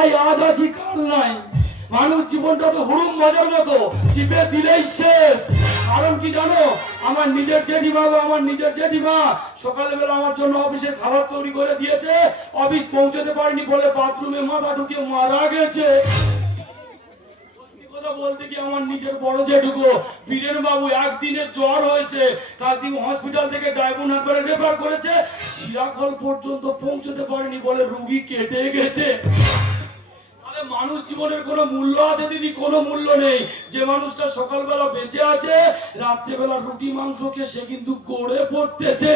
তাই আজ আছি কাল নাই। মানুষ জীবনটা তো হুড়ুম মজার মতো, চিপে দিলেই শেষ। কারণ কি জানো, আমার নিজের জেঠিমা সকালবেলা আমার জন্য অফিসে খাবার তৈরি করে দিয়েছে, অফিস পৌঁছতে পারেনি বলে বাথরুমে মাথা ঢুকে মারা গেছে। বলতে কি আমার নিজের বড় জেঠুকো বীরেন বাবু একদিনের জ্বর হয়েছে, তারদিন হসপিটাল থেকে ডায়মন্ড করে রেফার করেছে, শিরাকল পর্যন্ত পৌঁছতে পারেনি বলে রোগী কেটে গেছে। তাহলে মানুষ জীবনের কোনো মূল্য আছে দিদি? কোনো মূল্য নেই। যে মানুষটা সকালবেলা বেঁচে আছে, রাত্রেবেলা রুটি মাংস খেয়ে সে কিন্তু গড়ে পড়তেছে।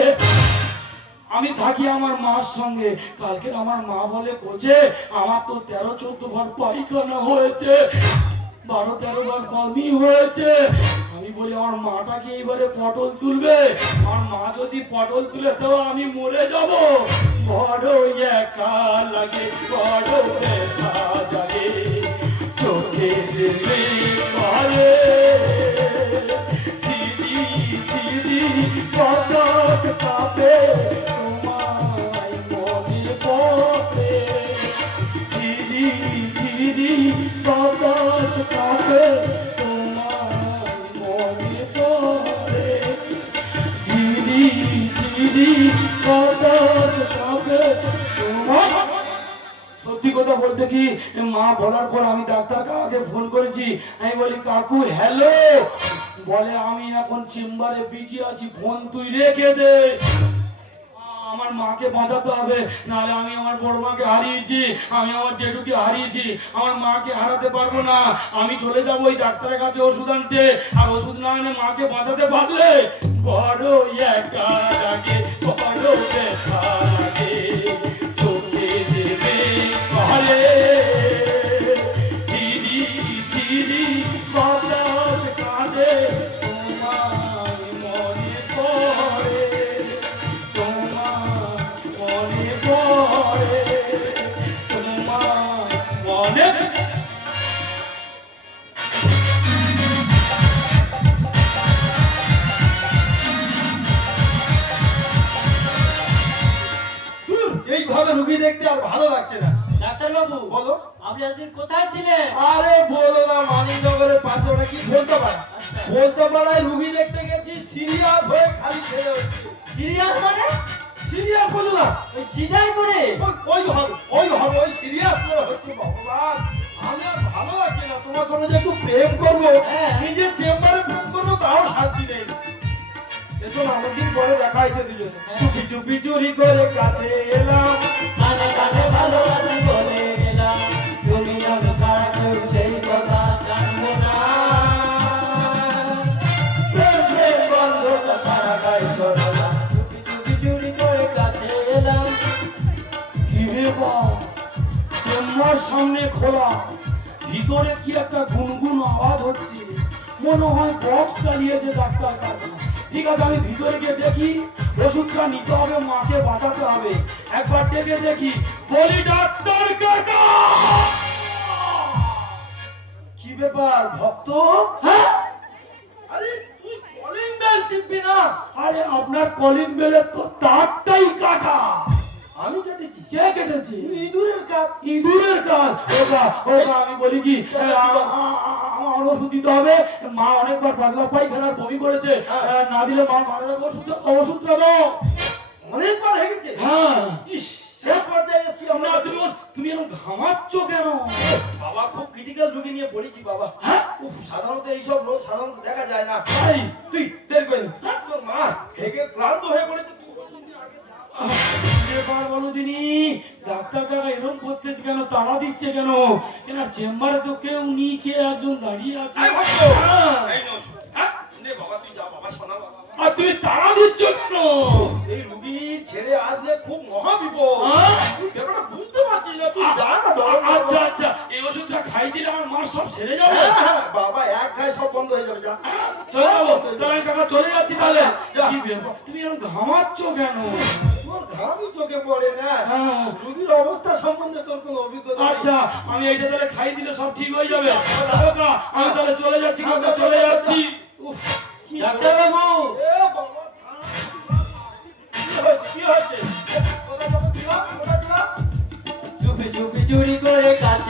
আমি থাকি আমার মার সঙ্গে। কালকে আমার মা বলে, কোচে আমার তো 13-14 বার পায়খানা হয়েছে, 12-13 বার বমি হয়েছে। আমি বলি আমার মাটা কি এইবারে পটল তুলবে? আমার মা যদি পটল তুলে তো আমি মরে যাব। বড় একা লাগে, বড় ব্যথা জাগে, চোখে দেবে বলে দিদি দিদি বাতাস কাঁপে তোমায় মনে পড়ে, দিদি দিদি বাতাস কাঁপে তোমায় মনে পড়ে, দিদি দিদি বাতাস কাঁপে তোমায়। সত্যি কথা বলতে কি, মা বলার পর আমি ডাক্তার কাকাকে ফোন করেছি। আমি বলি, কাকু হ্যালো। বলে, আমি এখন চেম্বারে বিজি আছি, ফোন তুই রেখে দে। আমার মাকে বাঁচাতে হবে, নাহলে আমি আমার বড় মাকে হারিয়েছি, আমি আমার জেঠুকে হারিয়েছি, আমার মাকে হারাতে পারবো না। আমি চলে যাবো ওই ডাক্তারের কাছে ওষুধ আনতে, আর ওষুধ না এনে মাকে বাঁচাতে পারলে বড় একা লাগে, বড় ব্যথা লাগে, চোখে দেবে বলে দিদি দিদি বাতাস কাঁদে তোমার মনে পড়ে, তোমার মনে পড়ে, তোমার মনে। এইভাবে রুগী দেখতে আর ভালো লাগছে না। ডাক্তার বাবু বলো। আপনি আজকে কোথায় ছিলেন? আরে বলো না, মানিকনগরের পাশে ওটা কি বলতে পারে, বলতে পারায় রুগী দেখতে গেছি, সিরিয়াস হয়ে খালি ছেড়ে হচ্ছে। সিরিয়াস মানে? সিরিয়াস বলো না, ওই সিজার করে? ওই সিরিয়াস করে হচ্ছে। ভগবান, আমি আর ভালো লাগছে না। তোমার সঙ্গে যে একটু প্রেম করবো, নিজের চেম্বারে প্রেম করবো, তাও শান্তি নেই। এসো না, অনেকদিন পরে দেখা হয়েছে দুজনে। চুপি চুপি চুরি করে কাছে এলাম, কানে কানে ভালোবাসি বলে গেলাম, তুমি আমি ছাড়া কেউ সেই কথা জানবো না, প্রেম প্রেম বন্ধটা সারা গায়ে ছড়ালাম, চুপি চুপি চুরি করে কাছে এলাম। কি ব্যাপার, চেম্বার সামনে খোলা, ভিতরে কি একটা গুনগুন আওয়াজ হচ্ছে, মনে হয় বক্স চালিয়েছে ডাক্তার কাকা। ঠিক আছে, আমি ভিতরে গিয়ে দেখি, ওষুধটা নিতে হবে, মাকে বাঁচাতে হবে। একবার ডেকে দেখি, বলি ডাক্তার কাকা। কি ব্যাপার ভক্ত? হ্যাঁ, আরে তুই কলিং বেল টিপবি না? আরে আপনার কলিং বেলের তো তারটাই কাটা। আমি কেটেছি? কে কেটেছে? ইঁদুরের কাজ। ইঁদুরের কাজ? ওগা আমি বলি কি, আমার ওষুধ দিতে হবে, মা অনেকবার পাতলা পায়খানার বমি করেছে, না দিলে মা মারা যাবে, ওষুধটা দাও। অনেকবার হয়ে গেছে? হ্যাঁ। ইস, শেষ পর্যায়ে এসেছি আমরা। না, তুমি এরকম ঘামাচ্ছ কেন? বাবা, খুব ক্রিটিক্যাল রোগী নিয়ে পড়েছি বাবা। হ্যাঁ? সাধারণত এইসব রোগ সাধারণত দেখা যায় না। এই, তুই দেরি করিস না। তোর মা থেকে ক্লান্ত হয়ে পড়েছে, তুই ওষুধ নিয়ে আগে যা। এবার বলো দিনি, ডাক্তার কাকা এরকম করতে কেন, তাড়া দিচ্ছে কেন? কেন চেম্বারে তো কেউ নি, কে একজন দাঁড়িয়ে আছে। এই ভক্ত, হ্যাঁ। এই নে ওষুধ। নে বাবা, তুই যা বাবা, শোনা বাবা। আর তুমি তাড়া দিচ্ছ কেন? এই রুগী ছেড়ে আসলে খুব মহা বিপদ। হ্যাঁ? তুই ব্যাপারটা বুঝতে পারছিস না, তুই যা না ধর। আচ্ছা আচ্ছা, এই ওষুধটা খাই দিলে আমার মাস সব সেরে যাবে। হ্যাঁ, বাবা, এক গায়ে সব বন্ধ হয়ে যাবে, যা। চলে যাবো, তাহলে কাকা চলে যাচ্ছি তাহলে। যা। কি ব্যাপার, তুমি এরকম ঘামাচ্ছ কেন? তোর ঘামই চোখে পড়ে না। হ্যাঁ। রুগীর অবস্থা সম্বন্ধে তোর কোনো অভিজ্ঞতা নেই। আচ্ছা, আমি এইটা তাহলে খাই দিলে সব ঠিক হয়ে যাবে। কাকা, আমি তাহলে চলে যাচ্ছি, কাকা চলে যাচ্ছি। উফ, কি ডাক্তার বাবু এ বাবা, কি হয়েছে? কোথায় যাবো? চুপি চুপি চুরি করে কাছে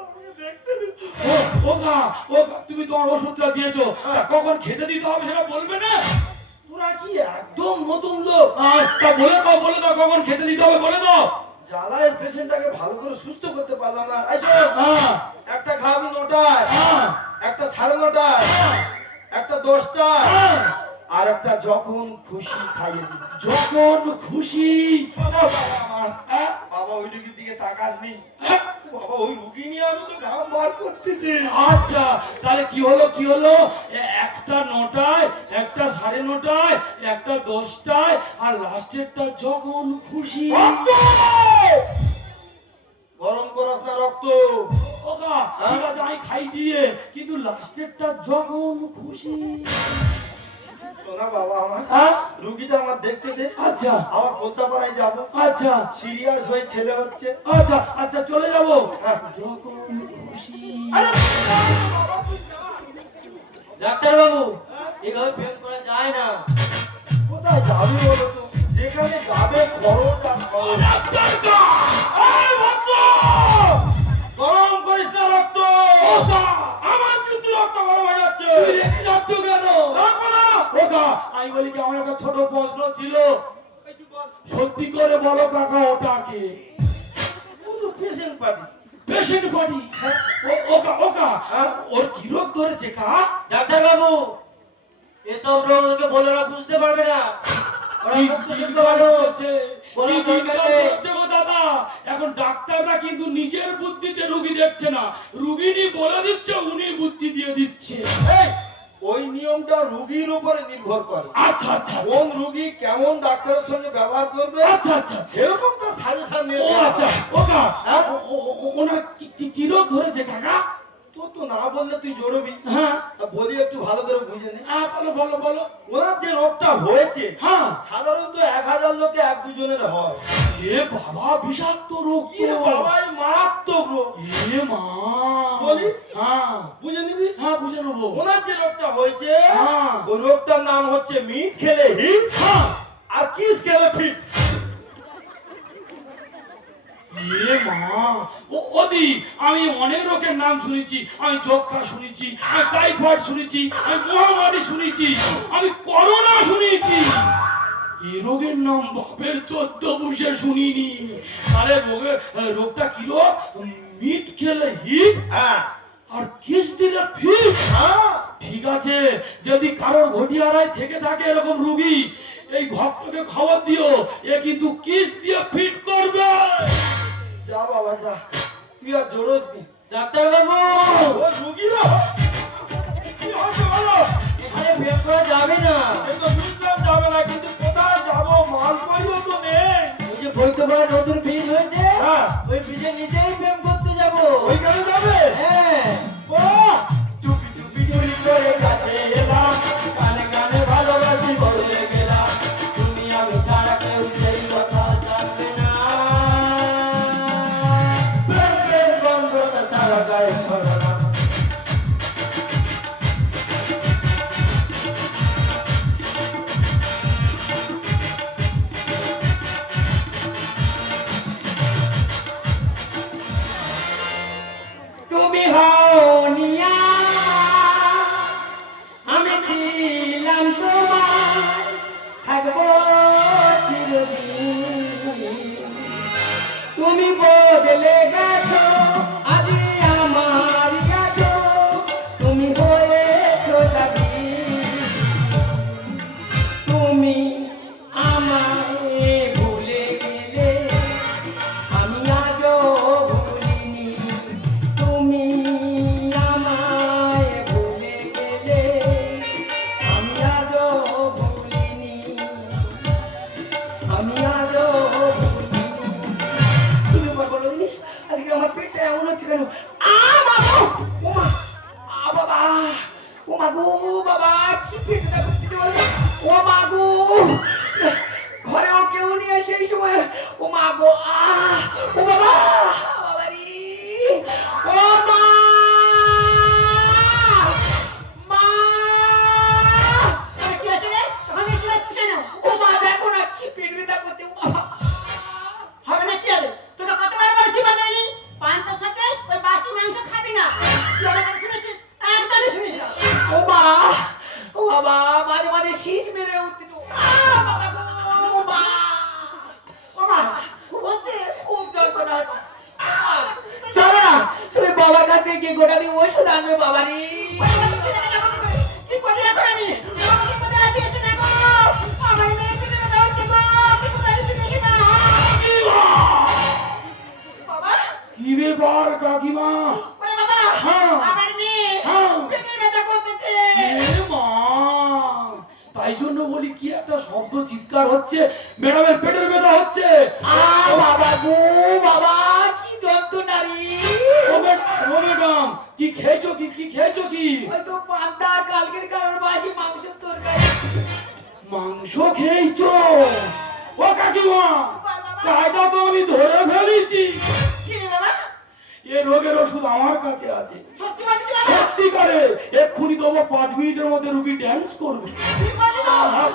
আমাকে দেখতে দিচ্ছি না। তুমি তোমার ওষুধটা দিয়েছো, তা কখন খেতে দিতে হবে সেটা বলবে না? তোরা কি একদম নতুন লোক? তা বলে দাও কখন খেতে দিতে হবে বলে দাও। জ্বালায় পেশেন্টটাকে ভালো করে সুস্থ করতে পারলাম না। আইসো, হ্যাঁ, একটা খাবি 9টায়, হ্যাঁ, একটা 9:30টায়, একটা 10টায়, হ্যাঁ। আর একটা যখন খুশি খাইয়ে দিবি। যখন খুশি। বাবা, বাবা আমার, হ্যাঁ, বাবা ওই রুগীর দিকে তাকাসনি। হ্যাঁ। বাবা ওই রুগী নিয়ে আমি তো ঘাম বার করতেছি। আচ্ছা, তাহলে কি হলো একটা 9টায়, একটা 9:30টায়, একটা 10টায়, আর লাস্টেরটা যখন খুশি। রক্ত! গরম করস না রক্ত। ওকা ঠিক আছে আমি খাই দিয়ে, কিন্তু লাস্টেরটা যখন খুশি। শোনা বাবা আমার, হ্যাঁ, রুগীটা আমার দেখতে দে। আচ্ছা আবার কলকাতায় যাব, আচ্ছা সিরিয়াস হয়ে ছেলে হচ্ছে। আচ্ছা আচ্ছা চলে যাবো হ্যাঁ। যখন খুশি। আরে ডাক্তার বাবু, এভাবে প্রেম করা যায় না। কোথায় যাবে বলো তো? যেখানে যাবে খরচ আর খরচ। এই ভক্ত! গরম করিস না রক্ত। আমার কিন্তু রক্ত গরম হয়ে যাচ্ছে। তুই রেখে যাচ্ছ কেন? রাখবো না। ওকা আমি বলি কি, আমার একটা ছোট প্রশ্ন ছিল, এই তুই বল। সত্যি করে বলো কাকা ওটাকে? ও তো পেশেন্ট পার্টি। Patient body. ওকা হ্যাঁ? ওর কি রোগ ধরেছে কা? ডাক্তার বাবু, এসব রোগ ওকে বলে ওরা বুঝতে পারবে না। ওরা কি মুক্ত শুদ্ধ দিনকাল মানুষ। চলছে, বলার কি দিনকাল দরকার নেই। চলছে গো দাদা। এখন ডাক্তাররা কিন্তু নিজের বুদ্ধিতে রুগী দেখছে না, রুগীনি বলে দিচ্ছে, উনি বুদ্ধি দিয়ে দিচ্ছে। এই, ওই নিয়মটা রুগীর উপরে নির্ভর করে। আচ্ছা আচ্ছা কোন রুগী কেমন ডাক্তারের সঙ্গে ব্যবহার করবে, আচ্ছা আচ্ছা আচ্ছা। সেরকম তো সাজেশন নিয়ে ও দেওয়া আচ্ছা হয়। ওকা হ্যাঁ? ওনার কি রোগ ধরেছে কাকা? তোর তো না বললে তুই জড়বি। হ্যাঁ, তা বলি একটু ভালো করে বুঝে নে। বলো বলো বলো। ওনার যে রোগটা হয়েছে, হ্যাঁ। সাধারণত 1000 লোকে 1-2 জনের হয়। এ বাবা, বিষাক্ত রোগ কি তো। বাবাই মারাত্মক রোগ। এ মা। বলি? হ্যাঁ বুঝে নিবি। হ্যাঁ বুঝে নেবো। ওনার যে রোগটা হয়েছে, হ্যাঁ। ওই রোগটার নাম হচ্ছে মিট খেলে হিট, হ্যাঁ। আর কিস খেলে ফিট। এ মা। ওদি, আমি অনেক রোগের নাম শুনেছি, আমি যক্ষা শুনেছি, আমি টাইফয়েড শুনেছি, আমি মহামারী শুনেছি, আমি করোনা শুনেছি। এই রোগের নাম বাপের 14 পুরুষে শুনিনি। তাহলে রোগটা কি রোগ? মিট খেলে হিট, হ্যাঁ আর কিস দিলে ফিট। হ্যাঁ। ঠিক আছে, যদি কারোর ঘটিয়ারায় থেকে থাকে এরকম রুগী, এই ভক্তকে খবর দিও, এ কিন্তু কিস দিয়ে ফিট করবে। যা বাবা যা, তুই আর জোরস নি। ডাক্তার বাবু, ও রুগীরা কি হচ্ছে বলো? এখানে প্রেম করা যাবে না। এই তো বুঝলাম যাবে না, কিন্তু কোথায় যাবো? মাল কইও তো নেই। ওই যে বৈদ্যপাড়ার নতুন ব্রিজ হয়েছে, হ্যাঁ। ওই ব্রিজের নিচেই প্রেম করতে যাবো। ওইখানে যাবে? হ্যাঁ। বাহ! চুপি চুপি চুরি করে কাছে এলাম, কানে কানে ভালোবাসি বলে গেলাম, তুমি আমি ছাড়া কেউ সেই কথা জানবে না। প্রেমের গন্ধটা সারা গায়ে ছড়ানো। তুমি হও নিয়া, আমি ছিলাম তোমার, থাকবো চিরদিন। তুমি বদলে গেছো, আজি আমার গেছো, তুমি হয়েছো স্বাধীন। তুমি আমায় ভুলে গেলে, আমি আজও ভুলিনি। তুমি আমায় ভুলে গেলে, আমি আজও ভুলিনি। আমি আজও ভুলিনি। তুমি বলো দিদি, আজকে আমার পেটটা এমন হচ্ছে কেন? বাবা, ও মা গো বাবা, কি পেটটা করতে বলো? ও মা গো, ঘরেও কেউ নিয়ে সেই সময়, ও মা গো, ও বাবা, বাবা রে, ও মা, মা, কি হচ্ছে রে? তখন বেশি হচ্ছে কেন? ও মা দেখো না কি পেট ব্যথা করতে, ও বাবা। হবে না কি হবে? তোকে কতবার বলছি বাজারে পান্তার সাথে ওই বাস গোটা দিয়ে ওষুধ আনবে বাবারে। কি করি এখন আমি? আমাকে কোথায় আছে এসে দেখো। আমার মেয়ে পেটে ব্যথা হচ্ছে গো। কি কোথায় আছে এসে না। বাবা, কি ব্যাপার কাকিমা? ওরে বাবা, হ্যাঁ। আমার মেয়ে হ্যাঁ। পেটের ব্যথা করতেছে। এ মা, তাই জন্য বলি কি একটা শব্দ চিৎকার হচ্ছে, ম্যাডামের পেটের ব্যথা হচ্ছে। বাবা গো বাবা, কি যন্ত্রণা রে। ও ম্যাডাম, কি খেয়েছো কি কি খেয়েছো কি? ওই তো পান্তা কালকের কারণ বাসি মাংসের তরকারি। মাংস খেয়েছো? ও কাকিমা, কায়দা তো আমি ধরে ফেলেছি। কি রে বাবা? এ রোগের ওষুধ আমার কাছে আছে। সত্যি বলছিস বাবা? সত্যিকারে, এক্ষুনি দেবো 5 মিনিটের মধ্যে রুগী ড্যান্স করবে। কি বলিস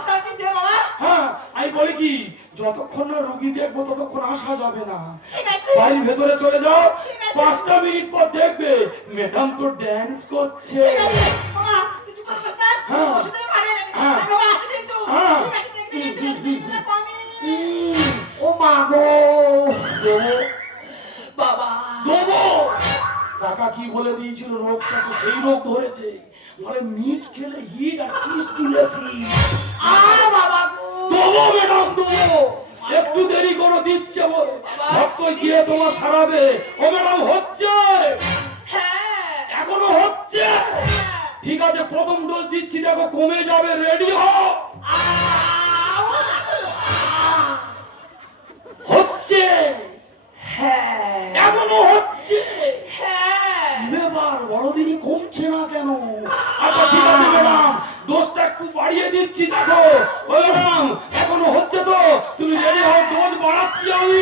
তাকে দে বাবা। হ্যাঁ, আমি বলি কি, যতক্ষণ না রুগী দেখবো ততক্ষণ আসা যাবে না। ঠিক আছে। বাড়ির ভেতরে চলে যাও, ঠিক আছে। 5টা মিনিট পর দেখবে ম্যাডাম তো ড্যান্স করছে। ঠিক আছে। বাবা, কিছু করবে না। হ্যাঁ। ওষুধটা ভালো লাগে। হ্যাঁ। আর বাবা আছে কিন্তু। হ্যাঁ। ঠিক আছে, দেখবি কমই। ও মা গো দেবো বাবা। দেবো। কাকা কি বলে দিয়েছিল, রোগটা তো সেই রোগ ধরেছে, মানে মিট খেলে হিট আর কিস দিলে ফিট। বাবা গো দেবো ম্যাডাম দেবো, একটু দেরি করে দিচ্ছে ভক্ত গিয়ে তোমার সারাবে। ও ম্যাডাম হচ্ছে, হ্যাঁ এখনো হচ্ছে। ঠিক আছে, প্রথম ডোজ দিচ্ছি, দেখো কমে যাবে, রেডি হও। হচ্ছে, হ্যাঁ এখনো হচ্ছে। হ্যাঁ এবার বড়দিনই কমছে না কেন? আচ্ছা ঠিক আছে ম্যাডাম, ডোজটা একটু বাড়িয়ে দিচ্ছি, দেখো। ও ম্যাডাম, এখনো হচ্ছে তো? তুমি রেডি হও, ডোজ বাড়াচ্ছি আমি।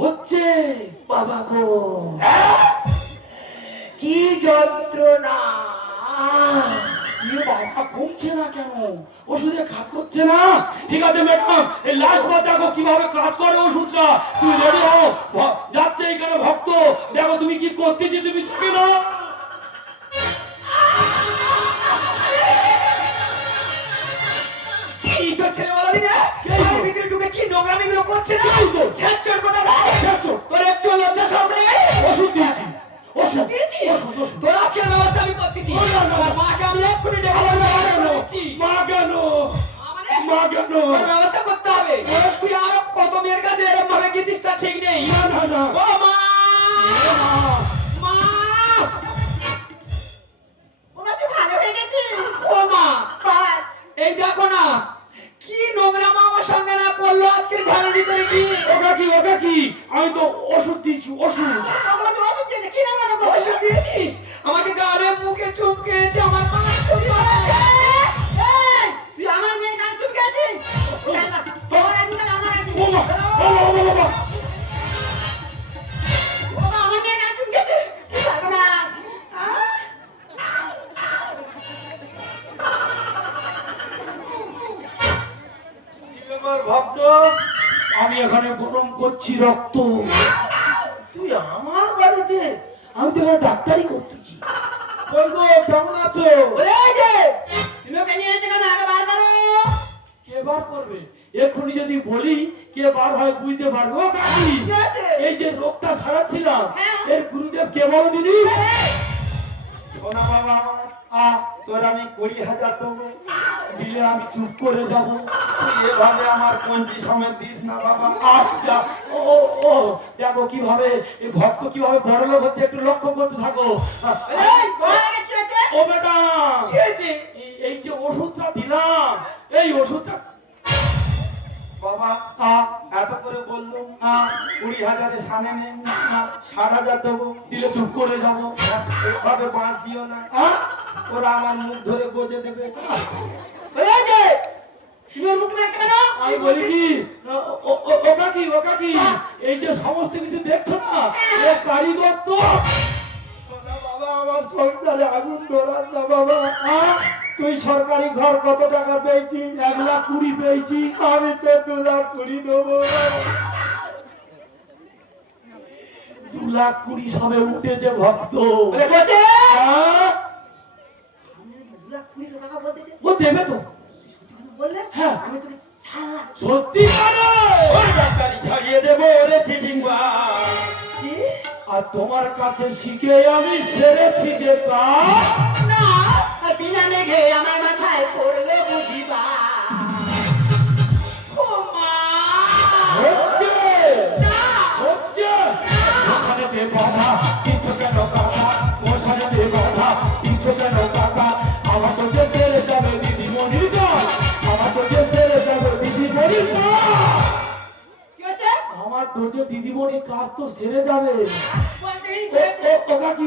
হচ্ছে। বাবা গো কি যন্ত্রণা। এ বাবা, কমছে না কেন? ওষুধে কাজ করছে না? ঠিক আছে ম্যাডাম, এই লাস্ট বার দেখো কিভাবে কাজ করে ওষুধটা। তুমি রেডি হও, যাচ্ছে এখানে ভক্ত, দেখো তুমি কি করতেছি, তুমি দেখে না। কি তো ছেলে বলা দিনে এর ভিতরে ঢুকে কি নোংরামিগুলো করছে না। এই তো। ছেচ্চর কথা ভাই, ছেচ্চর। তোর একটু লজ্জা সরম নেই। ওষুধ দিয়েছি, ওষুধ দিয়েছিস? ওষুধ ওষুধ। তোর আজকের ব্যবস্থা আমি করতেছি। না, না, না। আমার মাকে আমি এক্ষুনি ডেকে আমার মা ব্যবস্থা কেন? করছি। মা কেন? আমারে মা কেন? তোর ব্যবস্থা করতে হবে। তুই আরো কত মেয়ের কাছে এরকম ভাবে গেছিস তা ঠিক নেই। না না না। ও মা মা বাবা, তুই ভালো হয়ে গেছিস। ও মা বাস। এই দেখো না কি নোংরা মা আমার সঙ্গে না করলো আজকের ঘরের ভিতরে কি। ওটা কি, আমি তো ওষুধ দিয়েছি, ওষুধ। বাবা, তুই ওষুধ দিয়েছিস। কি রান্না করবো? ওষুধ দিয়েছিস? আমাকে গালে মুখে চুমকেছে, আমার মা চুমকে। এই, তুই আমার মেয়ের গায়ে চুমকে আছিস? তোমার আগে তাহলে আমার আগে। ও মা, ও মা, ও মা, ও মা। বাবা, আমার মেয়ের গায়ে চুমকেছে। কি ভগবান। এবার ভক্ত, আমি এখানে গরম করছি রক্ত। তুই আমার বাড়িতে? আমি তো এখানে ডাক্তারি করতেছি। কই গো, কেমন আছো? ওরে এই যে, তুমি ওকে নিয়ে এসে কেন? আগে বার করো। কে বার করবে? এক্ষুনি যদি বলি কে বার হয় বুঝতে পারবো। ও কাকি, কি আছে? এই যে রোগটা সারাচ্ছিলাম, হ্যাঁ। এর গুরুদেব কে বলো দিদি? সোনা বাবা আমার, তোর আমি 20,000 দেবো। দিলে আমি চুপ করে যাব। তুই এভাবে আমার পঞ্চি সমেত দিস না বাবা। আচ্ছা, ও ও, ও দেখো কিভাবে এই ভক্ত কিভাবে বড় লোক হচ্ছে, একটু লক্ষ্য করতে থাকো। এই, তোমার আগে কি হয়েছে? ও বেটা, কি হয়েছে? এই যে ওষুধটা দিলাম, এই ওষুধটা বাবা আ, এত করে বললো, আ, 20,000 সামনে নেই, আ, 60,000 দেবো। দিলে চুপ করে যাব। এভাবে বাঁশ দিও না, আ? ওরা আমার মুখ ধরে গজে দেবে। ওরে এই যে, তুমি ওর মুখ দেখতে কেন? আমি বলি কি, ওটা কি, এই যে সমস্ত কিছু দেখছো না, এ কারিগর তো। সোনা বাবা, আমার সংসারে আগুন ধরাস না বাবা। আ? তুই সরকারি ঘর কত টাকা পেয়েছিস? 1,20,000 পেয়েছি। আমি তো 2,20,000 দেবো। 2,20,000 সবে উঠেছে ভক্ত। বলে বলছে, আ? আমি 2,20,000 টাকা বলতেছে। ও দেবে তো? বললে? হ্যাঁ। আমি তোকে ছাড়লাম। সত্যি করে? ওই ডাক্তারি ছাড়িয়ে দেবো, ওরে চিটিং বাজ। তোমার কাছে শিখে আমি সেরেছি যে কাজ। না বিনা মেঘে আমার মাথায় পড়লো বুঝিবা ও মা হচ্ছে না হচ্ছে মশানেতে বাধা কিছু কেন কাকা, মশানেতে বাধা কিছু কেন কাকা, আমার তো যে সেরে যাবে দিদিমণির কাজ, আমার তো যে সেরে যাবে দিদিমণির কাজ, কি হচ্ছে আমার তো যে দিদিমণির কাজ তো সেরে যাবে। বলতে কি হয়েছে? ওকা কি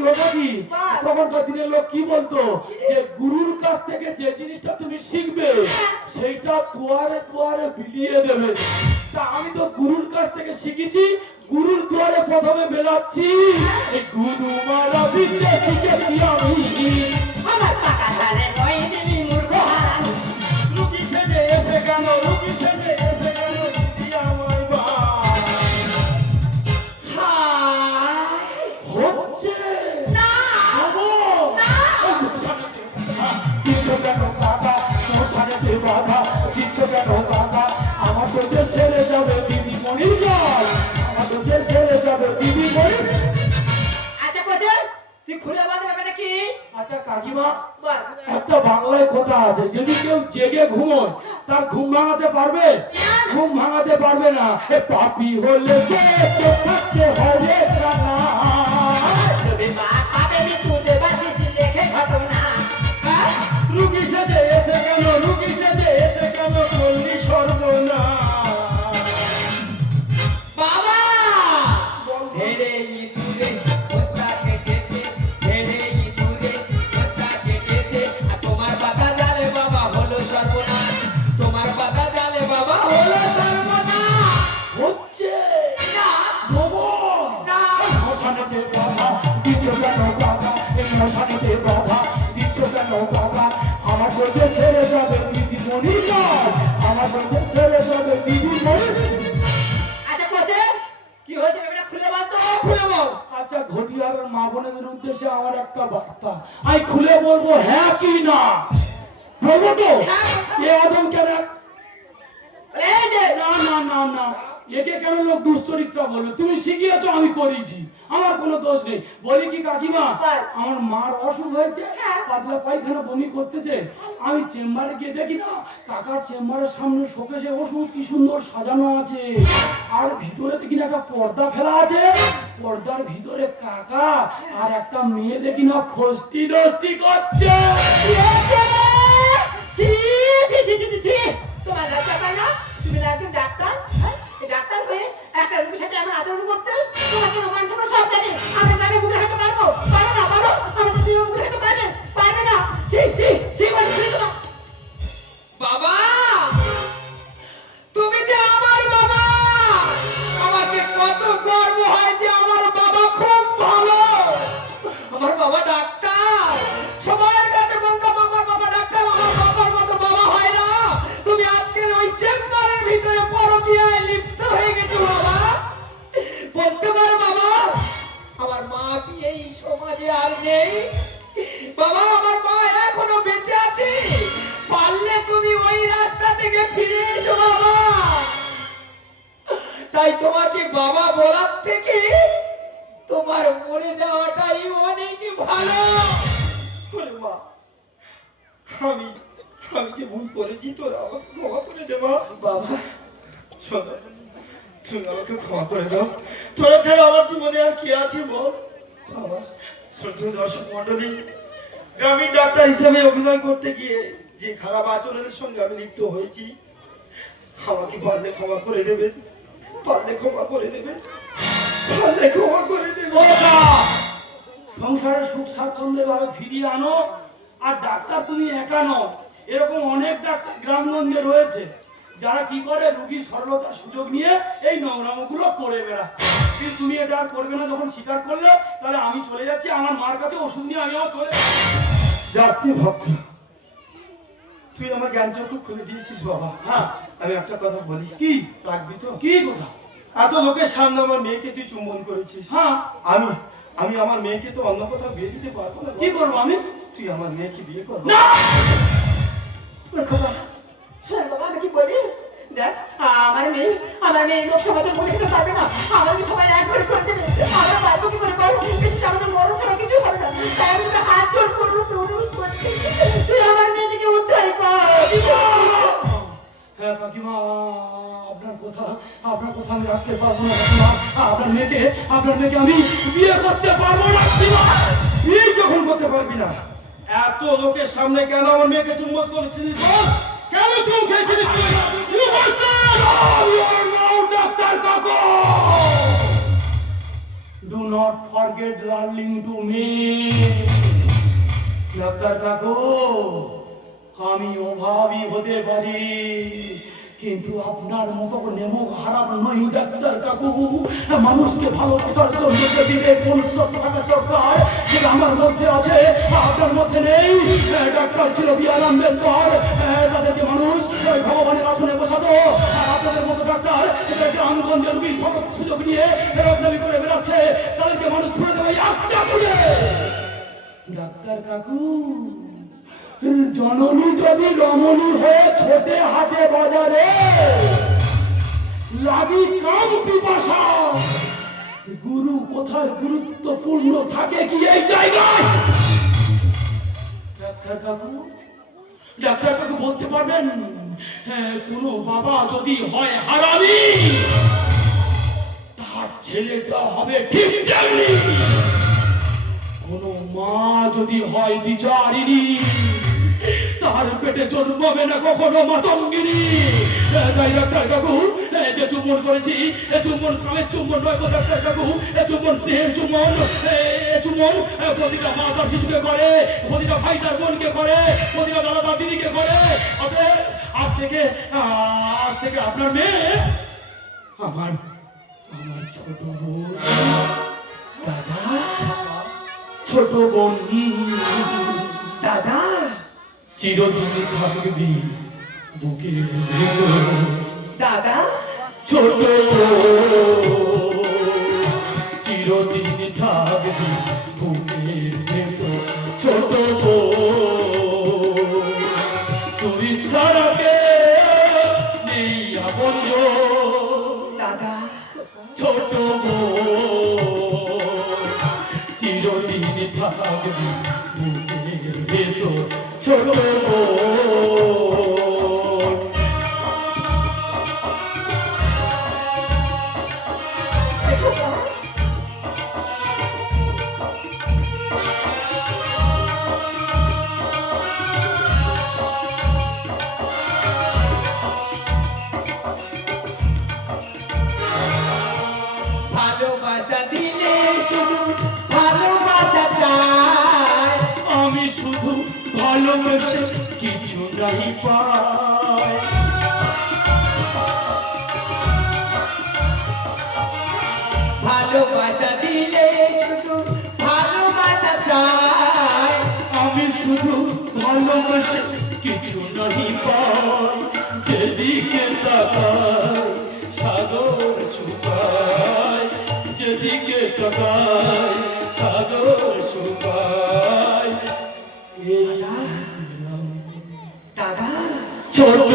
তখনকার দিনের লোক কি বলতো যে গুরুর কাছ থেকে যে জিনিসটা তুমি শিখবে সেইটা দুয়ারে দুয়ারে বিলিয়ে দেবে। তা আমি তো গুরুর কাছ থেকে শিখেছি, গুরুর দুয়ারে প্রথমে বেলাচ্ছি, এই গুরু মারা বিদ্যা শিখেছি আমি। আমার টাকা ধারে নয় দিবি মূর্খ হারানো রুগী সেজে এসে কেন, রুগী সেজে এসে কেন দিদি আমায় বাস। হচ্ছে না বাবু, ওই মশানেতে বাধা, কিচ্ছু কেন কাকা, মশানেতে বাধা, কিচ্ছু কেন কাকা, আমার তো যে সেরে যাবে দিদিমণির কাজ, আমার তো যে সেরে যাবে দিদিমণির। আচ্ছা কোচে তুই খুলে বলতে ব্যাপারটা কি আচ্ছা কাকিমা, বল একটা বাংলায় কথা আছে, যদি কেউ জেগে ঘুমোয় তার ঘুম ভাঙাতে পারবে? ঘুম ভাঙাতে পারবে না। এ পাপি হলে সে চোখ থাকতে হবে না। তবে মা পাবে মৃত্যুতে বাসিস লেখে ঘটনা রুগী সেজে এসে কেন, রুগী সেজে এসে কেন করলি সর্বনাশ। বাবা ধেড়ে ইঁদুরে পোস্তা কেটেছে, ধেড়ে ইঁদুরে পোস্তা কেটেছে, আর তোমার পাতা জালে বাবা হলো সর্বনাশ, তোমার পাতা জালে বাবা হলো সর্বনাশ। হচ্ছে না বাবু, না এই মশানেতে বাধা দিচ্ছ কেন কাকা, এই মশানেতে বাধা দিচ্ছ কেন কাকা, আমার তো যে সেরে যাবে দিদিমণির কাজ, আমার তো যে সেরে যাবে দিদিমণির। আচ্ছা কোচে কি হয়েছে ব্যাপারটা খুলে বল তো খুলে বল। আচ্ছা ঘটিয়ার মা বোনদের উদ্দেশ্যে আমার একটা বার্তা, আমি খুলে বলবো হ্যাঁ কি না, বলবো তো? এ অদম কেন? এই যে না না না না, একে কেন লোক দুশ্চরিত্রা বলবে? তুমি শিখিয়েছো, আমি করেছি, আমার কোনো দোষ নেই। বলি কি কাকিমা, আমার মার অসুখ হয়েছে, পাতলা পায়খানা বমি করতেছে, আমি চেম্বারে গিয়ে দেখি না কাকার চেম্বারের সামনে শোকেসে ওষুধ কি সুন্দর সাজানো আছে, আর ভিতরে দেখি না একটা পর্দা ফেলা আছে, পর্দার ভিতরে কাকা আর একটা মেয়ে দেখি না ফষ্টি নষ্টি করছে। জি জি জি জি জি জি তোমার লজ্জা করে না? তুমি না একজন ডাক্তার, হ্যাঁ? এই ডাক্তার হয়ে একটা রোগীর সাথে আমার আচরণ করতে তোমাকে রোমান সভা সব জানে, আমরা গ্রামে মুখে রাখতে পারবো পারো না পারো আমাদের জীবন মুখে রাখতে পারবে পারবে না জি জি জি বলে শুনে তোমার বাবা তুমি যে আমার বাবা, আমাকে কত গর্ব হয় যে আমার বাবা খুব ভালো, আমার বাবা ডাক্তার, সবার কাছে বলতাম আমার বাবা ডাক্তার, আমার বাবার মতো বাবা হয় না। তুমি আজকের ওই চেম্বারের ভিতরে পরকীয়ায় লিপ্ত হয়ে গেছো বাবা, বলতে পারো বাবা আমার মা কি এই সমাজে আর নেই? বাবা আমার মা এখনো বেঁচে আছে, পারলে তুমি ওই রাস্তা থেকে ফিরে এসো বাবা। তাই তোমাকে বাবা বলার থেকে তোমার মরে যাওয়াটাই অনেক ভালো। ওরে মা, আমি আমি কি ভুল করেছি, তোরা আমাকে ক্ষমা করে দে মা। বাবা শোনো, তুমি আমাকে ক্ষমা করে দাও, তোরা ছাড়া আমার জীবনে আর কি আছে বল। বাবা, শ্রদ্ধ দর্শক মন্ডলী, গ্রামীণ ডাক্তার হিসেবে অভিনয় করতে গিয়ে যে খারাপ আচরণের সঙ্গে আমি লিপ্ত হয়েছি, আমাকে পারলে ক্ষমা করে দেবে, পারলে ক্ষমা করে দেবে, পারলে ক্ষমা করে দেবে। ওটা সংসারের সুখ স্বাচ্ছন্দ্য ভাবে ফিরিয়ে আনো। আর ডাক্তার তুমি একা নও, এরকম অনেক ডাক্তার গ্রামগঞ্জে রয়েছে যারা কি করে রোগীর সরলতার সুযোগ নিয়ে এই নোংরামগুলো করে বেড়ায়। কিন্তু তুমি এটা আর করবে না যখন স্বীকার করলে, তাহলে আমি চলে যাচ্ছি আমার মার কাছে ওষুধ নিয়ে, আমিও চলে জাস্তি ভক্ত, তুই আমার জ্ঞান চক্ষু খুলে দিয়েছিস বাবা। হ্যাঁ আমি একটা কথা বলি, কি রাখবি তো? কি কথা? এত লোকের সামনে আমার মেয়েকে তুই চুম্বন করেছিস, হ্যাঁ আমি আমি আমার মেয়েকে তো অন্য কোথাও বিয়ে দিতে পারবো না। কি করবো আমি? তুই আমার মেয়েকে বিয়ে করবি না শোন বাবা আমি কি বলি দেখ আমার মেয়ে লোক সমাজের মনে করতে পারবে না, আমার মেয়ে সবাই এক করে দেবে, আমরা পারবো কি করে বল কাকিমা আপনার কথা আমি রাখতে পারবো না কাকিমা। আপনার মেয়েকে আমি বিয়ে করতে পারবো না কাকিমা। বিয়ে যখন করতে পারবি না, এত লোকের সামনে কেন আমার মেয়েকে চুম্বস করেছিলিস বল? কেন চুম খেয়েছিলিস তুই? You bastard! ডাক্তার কাকু, do not forget learning to me. Doctor কাকু, আমি অভাবী হতে পারি, কিন্তু আপনার মতো নেমো খারাপ নই ডাক্তার কাকু। মানুষকে ভালোবাসার জন্য যে বিবেক মনুষ্যত্ব থাকা দরকার, সেটা আমার মধ্যে আছে, আপনার মধ্যে নেই। ডাক্তার ছিল বি.আর. আম্বেদকর, তাদেরকে মানুষ ভগবানের আসনে বসাতো। আর আপনাদের মতো ডাক্তার গ্রামগঞ্জের রুগী সুযোগ নিয়ে রত্নামি করে বেড়াচ্ছে, তাদেরকে মানুষ ছুড়ে দেবে আস্তে করে। ডাক্তার কাকু, জননী যদি রমণী হয়ে ছোটে হাটে বাজারে লাগি কাম পিপাসা, গুরু কোথায় গুরুত্বপূর্ণ থাকে কি এই জায়গায়? ডাক্তার কাকু বলতে পারবেন, কোনো বাবা যদি হয় হারামি, তার ছেলেটা হবে ঠিক তেমনি। কোনো মা যদি হয় বিচারিণী, তার পেটে জন্মাবে না কখনো মাতঙ্গিনী। তাই ডাক্তার কাকু, যে চুম্বন করেছি, চুম্বন কামের চুম্বন নয় ডাক্তার কাকু, চুম্বন স্নেহের চুম্বন। চুম্বন প্রতিটা মা তার শিশুকে করে, প্রতিটা ভাই তার বোনকে করে, প্রতিটা দাদা তার দিদিকে করে। আজ থেকে আপনার মেয়ে আমার ছোট বোন। দাদা, ছোট বোন, দাদা চিরদিন থাকবি বুকের ভেতর। দাদা, ছোট চিরদিন থাকবি বুকের ভেতর। ছোট তুই ছাড়া কে নেই আপনজন। দাদা, ছোট চিরদিন থাকবি বুকের ভেতর। ছোট ভালোবাসা দিলে শুধু ভালোবাসা চাই, আমি শুধু ভালোবেসে কিছু নাই পাই। ভালোবাসা দিলে শুধু ভালোবাসা চাই, আমি শুধু ভালোবেসে কিছু নাই পাই। যেদিকে তাকাই সাগর ছুপায়, যেদিকে তাকাই সাগর ছুপায়। দাদা ছোট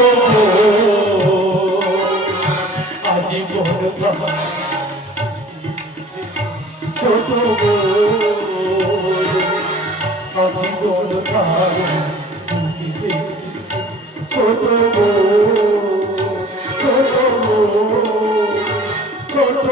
আজীবন ছোট আজীবন ছোট ছোট ছোট